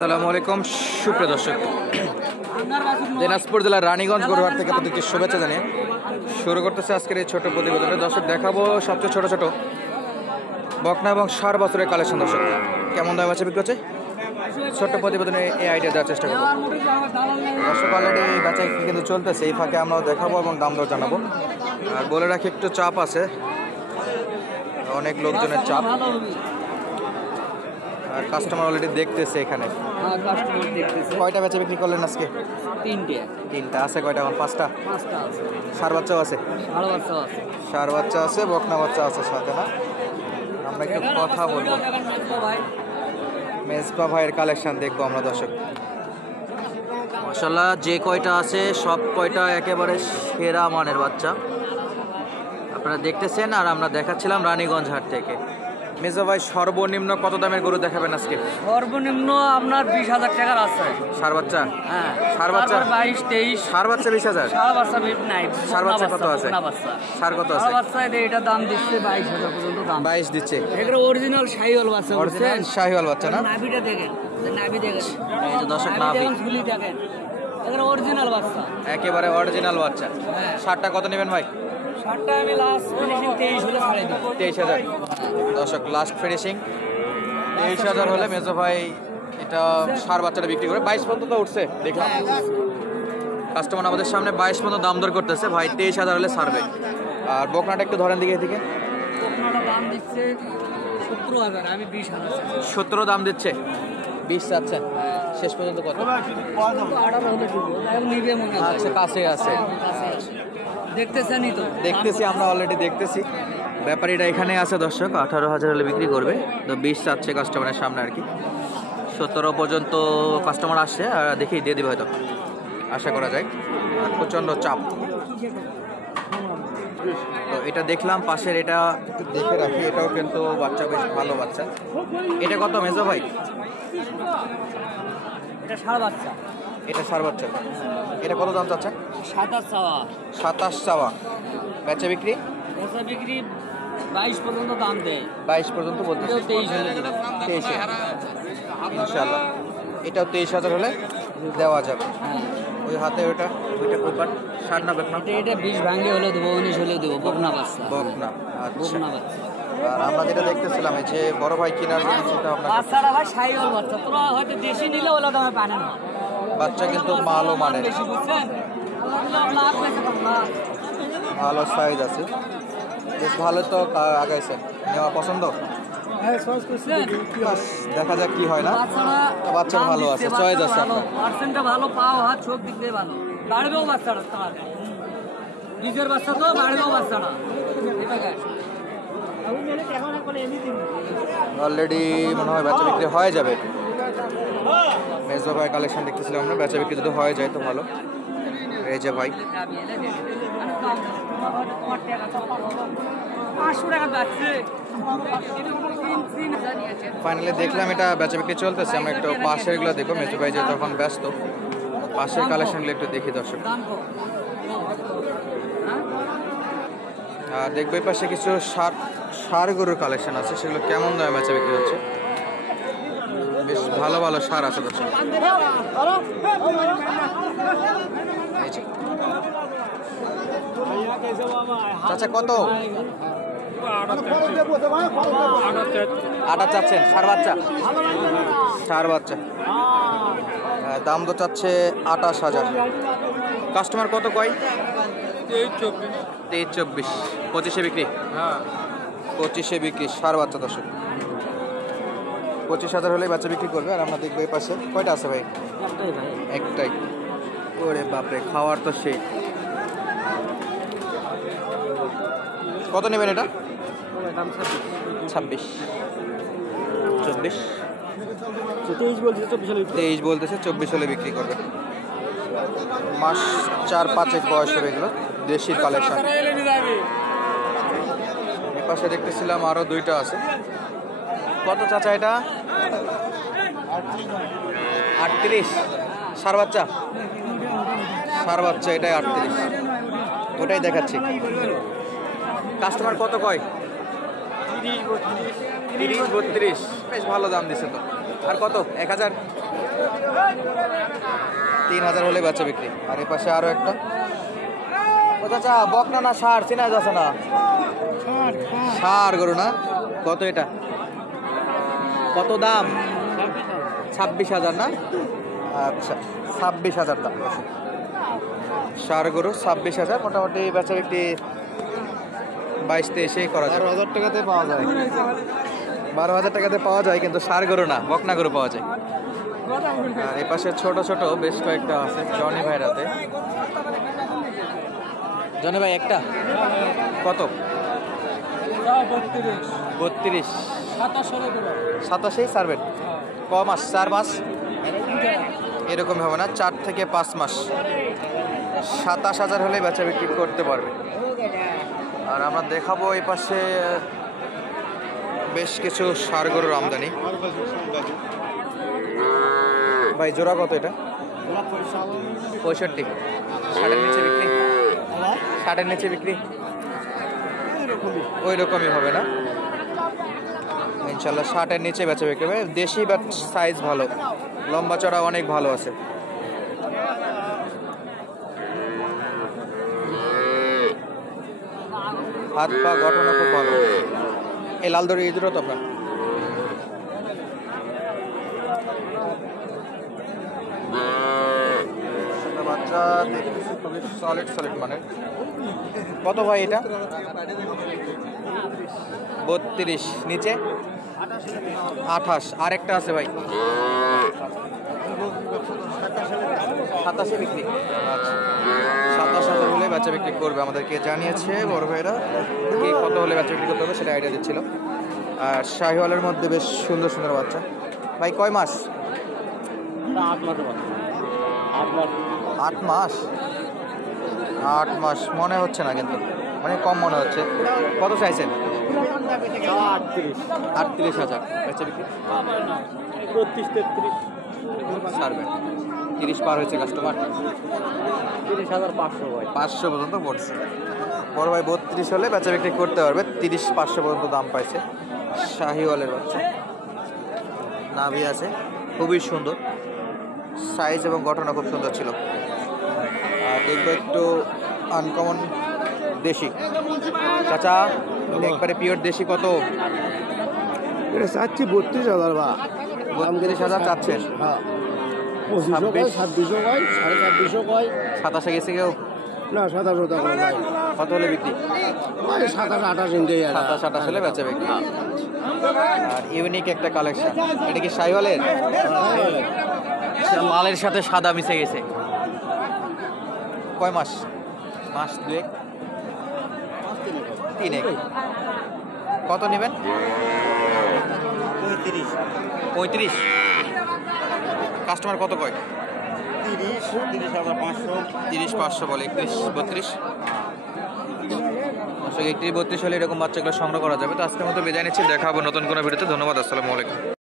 আসসালামু আলাইকুম সুপ্রিয় দর্শক, দিনাজপুর জেলার রানীগঞ্জ গরুহাট থেকে আপনাদেরকে শুভেচ্ছা জানিয়ে শুরু করতেছে আজকের এই ছোট প্রতিবেদনে। দর্শক দেখাবো সবচেয়ে ছোট ছোট বকনা এবং 60 বছরের কালেকশন। দর্শক কেমন দাম আছে বিক্রি হচ্ছে ছোট্ট প্রতিবেদনে এই আইডিয়া দেওয়ার চেষ্টা করবো। দর্শক অলরেডি বেচাই কিন্তু চলতেছে, এই ফাঁকে আমরাও দেখাবো এবং দাম দর জানাবো। আর বলে রাখি একটু চাপ আছে, অনেক লোকজনের চাপ, আর কাস্টমার অলরেডি দেখতেছে এখানে। কয়টা বেচা বিক্রি করলেন আজকে? তিনটা আছে। কয়টা এখন? পাঁচটা। ষাঁড় বাচ্চাও আছে, ষাঁড় বাচ্চা আছে, বকনা বাচ্চা আছে সাথে। না আমরা একটু কথা বলবো, মেজবা ভাইয়ের কালেকশন দেখবো আমরা। দর্শক মাশাআল্লাহ যে কয়টা আছে সব কয়টা একেবারে সেরা মানের বাচ্চা আপনারা দেখতেছেন, আর আমরা দেখাচ্ছিলাম রানীগঞ্জ হাট থেকে। মেজবা ভাই সর্বনিম্ন কত দামের গরু দেখাবেন আজকে? সর্বনিম্ন আপনার 20,000 টাকার আছে ষাঁড় বাচ্চা। হ্যাঁ, ষাঁড় বাচ্চা 22-23। ষাঁড় বাচ্চা 20,000। ষাঁড় বাচ্চা নাই। ষাঁড় বাচ্চা কত আছে? ষাঁড় কত আছে? ষাঁড় বাচ্চা এটা দাম দিচ্ছে 22,000 পর্যন্ত দাম। 22 দিচ্ছে। এগুলো অরিজিনাল শাহিওয়াল বাচ্চা, অরিজিনাল শাহিওয়াল বাচ্চা না? নাভিটা দেখেন, নাভি দেখেন, এই যে দর্শক নাভি ঝুলি দেখেন, এগুলো অরিজিনাল বাচ্চা, একেবারে অরিজিনাল বাচ্চা। ষাঁড়টা কত নেবেন ভাই? ষাঁড়টা আমি লাস্ট ফিনিশিং 23 হলে ছাড়ে দিব। 23,000। দর্শক লাস্ট ফিনিশিং 23,000 হলে মেজো ভাই এটা ষাঁড় বাচ্চাটা বিক্রি করে। 22 পর্যন্ত তো উঠছে দেখলাম, কাস্টমার আমাদের সামনে 22 পর্যন্ত দাম দর করতেছে। ভাই 23,000 হলে ছাড়বে। আর বকনাটা একটু ধরেন দিকে, এদিকে। বকনাটা দাম দিচ্ছে 17,000, আমি 20,000। 17 দাম দিচ্ছে, 20 চাচ্ছেন। শেষ পর্যন্ত কত? 18 হলে দিব, নিবে মনে হয়। আচ্ছা, কাছে আছে। দেখতেছেনই তো, দেখতেছি আমরা, অলরেডি দেখতেছি। ব্যাপারীটা এখানে আছে দর্শক, 18,000 হলে বিক্রি করবে। তো 20 চাচ্ছে কাস্টমারের সামনে আর কি। 17 পর্যন্ত কাস্টমার আসছে, আর দেখি দিয়ে দিবে হয়তো, আশা করা যায়। আর প্রচণ্ড চাপ। তো এটা দেখলাম, পাশের এটা একটু দেখে রাখি, এটাও কিন্তু বাচ্চা বেশ ভালো বাচ্চা। এটা কত মেজো ভাই? এটা ষাঁড় বাচ্চা। এটা ষাঁড় বাচ্চা। এটা কত দাম চাচ্ছে? 27 চাওয়া। 27 চাওয়া। বেচা বিক্রি? বেচা বিক্রি 22 পর্যন্ত দাম দেয়। 22 পর্যন্ত বলতে? 23 হলে দেবে। 23 ইনশাআল্লাহ। এটাও 23,000 হলে দেওয়া যাবে। ওই হাতে ওইটা কোপার 60 না বকনা? এটা 20 ভাঙে হলে দেবো, 19 হলে দেবো। বকনা বাচ্চা। বকনা, আচ্ছা। বকনা বাচ্চা। আর আমরা যেটা দেখতেছিলাম এই যে বড় ভাই কেনার জন্য চিন্তা ভাবনা, বাচ্চাটা ভাই শাহিওয়াল বাচ্চা, তোরা হয়তো দেশি নিলে ওলা দামে পায় না। বাচ্চা কিন্তু ভালো মানের, বেশি বুঝছেন, লাভ বেশি না। ভালো সাইজ আছে, বেশ ভালো। তো আগাইছেন, নেওয়া পছন্দ? বাস দেখা যাক কি হয় না। বাচ্চা ভালো আছে, চয়েস আছে আপনার। পার্সেন্টটা ভালো, পাও হাত চোখ দিক দিয়ে ভালো। বাড়বেও বাচ্চাটা, নিজের বাচ্চা তো বাড়বেও বাচ্চাটা। অলরেডি মনে হয় বেচা বিক্রি হয়ে যাবে। মেজো ভাই কালেকশন দেখতেছিলাম আমরা, বেচা বিক্রি যদি হয়ে যায় তো ভালো। এই যে ভাই ফাইনালি দেখলাম এটা বেচা বিক্রি চলতেছে। আমরা একটু পাশের গুলো দেখবো, মেজো ভাই যে তখন ব্যস্ত, পাশের কালেকশনগুলো একটু দেখি দর্শক। আর দেখবো এই পাশে কিছু ষাঁড় গরুর কালেকশন আছে, সেগুলো কেমন দামে বেচা বিক্রি হচ্ছে। বেশ ভালো ভালো ষাঁড় আছে দর্শক। আচ্ছা কত? 8 চাচ্ছেন? ষাঁড় বাচ্চা, ষাঁড় বাচ্চা। দাম তো চাচ্ছে 28,000। কাস্টমার কত কয়? 23-24। 25-এ বিক্রি? 25-এ বিক্রি ষাঁড় বাচ্চা দর্শক। 25,000 হলে বাচ্চা বিক্রি করবে। আর আমরা দেখবো এই পাশে কয়টা আছে ভাই? একটাই। ওরে বাপরে, খাওয়ার তো সেই। কত নেবেন এটা? 26, 24, 23 বলতেছে, 24 হলে বিক্রি করবে। মাস 4-5 বয়স হবে এগুলো, দেশির কালেকশন। এ পাশে দেখতেছিলাম আরো দুইটা আছে। কত চাচা এটা? 38। ষাঁড় বাচ্চা, ষাঁড় বাচ্চা, এটাই 38। ওটাই দেখাচ্ছি। কাস্টমার কত কয়? 30-32। বেশ ভালো দাম দিছে তো। আর কত? 1000? 3,000 হলে বাচ্চা বিক্রি। আর এই পাশে আরো একটা। ও চাচা বকনা না ষাঁড় চেনা যাচ্ছে না? ষাঁড় গরু না? কত এটা? কত দাম? 26,000 না? আচ্ছা 26,000 দাম। ষাঁড় গরু 26,000, মোটামুটি বেচা বিক্রি 22-23 করা যায়। 12,000 টাকাতে পাওয়া যায়। 12,000 টাকাতে পাওয়া যায়, কিন্তু ষাঁড় গরু না, বকনা গরু পাওয়া যায়। আর এই পাশে ছোট ছোট বেশ কয়েকটা আছে জনি ভাইয়ের হাতে। জনি ভাই একটা কত? 32। 27 ছাড়বেন? ক মাস? 4 মাস এরকম হবে না, 4 থেকে 5 মাস। 27,000 হলে বেচা বিক্রি করতে পারবে। আর আমরা দেখাবো এই পাশে বেশ কিছু ষাঁড় গরুর আমদানি। ভাই জোড়া কত এটা? 65। 60-এর নিচে বিক্রি? 60-এর নিচে বিক্রি ওই রকমই হবে না ইনশাল্লাহ। 60-এর নিচে বেচা বিক্রি হবে। দেশি বাট সাইজ ভালো, লম্বা চড়া অনেক ভালো আছে। হাত পা গঠন খুব ভালো। এই লাল দড়ি এই দুটো তো আপনার? বাচ্চা দেখতেছি খুবই সলিড মানে। কত ভাই এটা? 32। নিচে 28। আরেকটা আছে ভাই 27-এ বিক্রি। আচ্ছা 27,000 হলে বেচা বিক্রি করবে, আমাদেরকে জানিয়েছে বড় ভাইরা। কে কত হলে বেচা বিক্রি করতে হবে সেটা আইডিয়া দিচ্ছিল। আর শাহিওয়ালের মধ্যে বেশ সুন্দর সুন্দর বাচ্চা। ভাই কয় মাস? 8 মাস। 8 মাস মনে হচ্ছে না, কিন্তু মানে কম মনে হচ্ছে। কত চাইছেন? 38,000 বেচা বিক্রি? 32-33 ছাড়বেন। 30 পার হয়েছে কাস্টমার। 30,500 ভাই। 500 পর্যন্ত পড়ছে। বড় ভাই 32 হলে বেচা বিক্রি করতে পারবে। 30-500 পর্যন্ত দাম পাইছে। শাহিওয়ালের বাচ্চা, নাভি আছে খুবই সুন্দর, সাইজ এবং গঠনও খুব সুন্দর ছিল। আর দেখবো একটু আনকমন দেশি। চাচা একবারে পিওর দেশি কত? এটা চাচ্ছি 32,000 বা 32,000 চাচ্ছেন? হ্যাঁ 2500 কয়, 2600 কয়, 2650 কয়। 27-এ গেছে কেউ? না 2700 টাকা ভাই। কত হলে বিক্রি? ভাই 27-28 ইঞ্চি। 27-28 হলে বেচা বিক্রি। আর ইউনিক একটা কালেকশন। এটা কি শাহিওয়ালের? লালের সাথে সাদা মিশে গেছে। কয় মাস? মাস 2-1 3-1। কত নেবেন? 35। কাস্টমার কত কয়? 30-500 বলে। 31-32। 31-32 হলে এরকম বাচ্চাগুলো সংগ্রহ করা যাবে। তো আজকের মতো বিদায় নিচ্ছি, দেখা হবে নতুন কোনো ভিডিওতে। ধন্যবাদ, আসসালামু আলাইকুম।